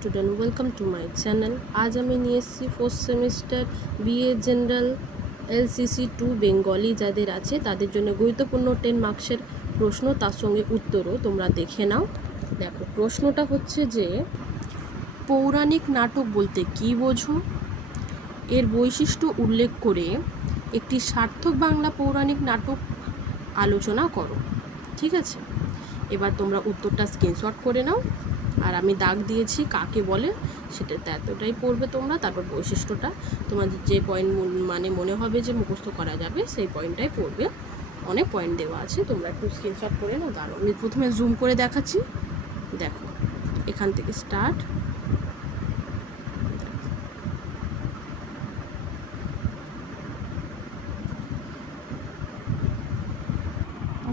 Student, welcome to my channel. আজ আমি নিয়ে এসেছি 4th semester BA general LCC 2 Bengali যাদের আছে তাদের জন্য গুরুত্বপূর্ণ 10 মার্কসের প্রশ্ন, তার সঙ্গে উত্তরও তোমরা দেখে নাও। দেখো, প্রশ্নটা হচ্ছে যে পৌরাণিক নাটক বলতে কী বোঝো? এর বৈশিষ্ট্য উল্লেখ করে একটি সার্থক বাংলা পৌরাণিক নাটক আলোচনা করো। ঠিক আছে, এবার তোমরা উত্তরটা স্ক্রিনশট করে নাও। আর আমি দাগ দিয়েছি কাকে বলে সেটাতে এতটাই পড়বে তোমরা। তারপর বৈশিষ্ট্যটা তোমাদের যে পয়েন্ট মনে হবে যে মুখস্থ করা যাবে সেই পয়েন্টটাই পড়বে। অনেক পয়েন্ট দেওয়া আছে, তোমরা একটু স্ক্রিনশট করে নাও। দাঁড়াও, আমি প্রথমে জুম করে দেখাচ্ছি। দেখো, এখান থেকে স্টার্ট।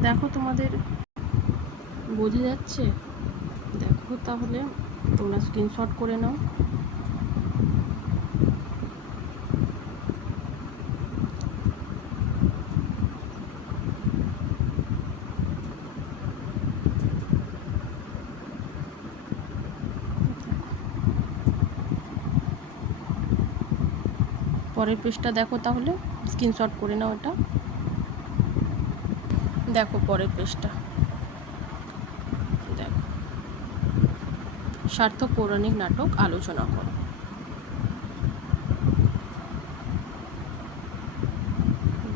দেখো, তোমাদের বোঝা যাচ্ছে? দেখো, তাহলে তোমরা স্ক্রিনশট করে নাও। পরের পেজটা দেখো, তাহলে স্ক্রিনশট করে নাও এটা। দেখো পরের পেজটা, দেখো সার্থক পৌরাণিক নাটক আলোচনা করো।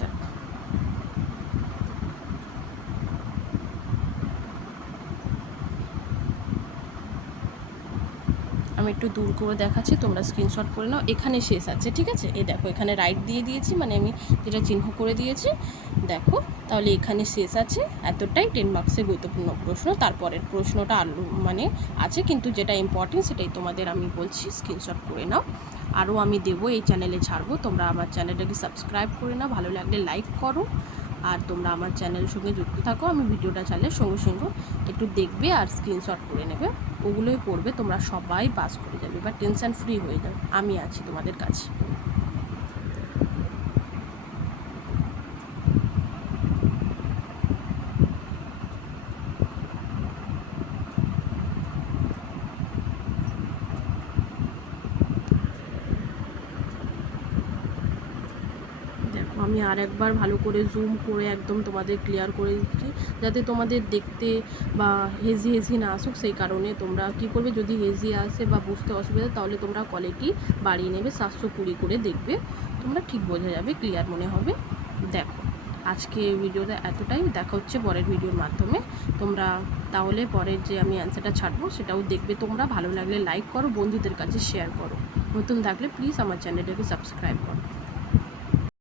দেখো, আমি একটু দূর করে দেখাচ্ছি, তোমরা স্ক্রিনশট করে নাও। এখানে শেষ আছে, ঠিক আছে? এই দেখো, এখানে রাইট দিয়ে দিয়েছি, মানে আমি যেটা চিহ্ন করে দিয়েছি। দেখো, তাহলে এখানে শেষ আছে। এতটাই 10 মার্কসের গুরুত্বপূর্ণ প্রশ্ন। তারপরের প্রশ্নটা আছে, কিন্তু যেটা ইম্পর্টেন্ট সেটাই তোমাদের আমি বলছি, স্ক্রিনশট করে নাও। আরও আমি দেবো, এই চ্যানেলে ছাড়বো, তোমরা আমার চ্যানেলটাকে সাবস্ক্রাইব করে নাও, ভালো লাগলে লাইক করো। আর তোমরা আমার চ্যানেলের সঙ্গে যুক্ত থাকো। আমি ভিডিওটা চাইলে সঙ্গে সঙ্গে একটু দেখবে আর স্ক্রিনশট করে নেবে, ওগুলোই পড়বে। তোমরা সবাই পাস করে যাবে, বা টেনশন ফ্রি হয়ে যাবে, আমি আছি তোমাদের কাছে। দেখো, আমি আর একবার ভালো করে জুম করে একদম তোমাদের ক্লিয়ার করে দিচ্ছি, যাতে তোমাদের দেখতে বা হেজি না আসুক। সেই কারণে তোমরা কী করবে, যদি হেজি আসে বা বুঝতে অসুবিধা, তাহলে তোমরা কোয়ালিটি বাড়িয়ে নেবে, 720 করে দেখবে, তোমরা ঠিক বোঝা যাবে, ক্লিয়ার মনে হবে। দেখো, আজকে ভিডিওটা এতটাই। দেখা হচ্ছে পরের ভিডিওর মাধ্যমে। তোমরা তাহলে পরের যে আমি অ্যান্সারটা ছাড়বো সেটাও দেখবে তোমরা। ভালো লাগলে লাইক করো, বন্ধুদের কাছে শেয়ার করো। নতুন থাকলে প্লিজ আমার চ্যানেলটাকে সাবস্ক্রাইব করো।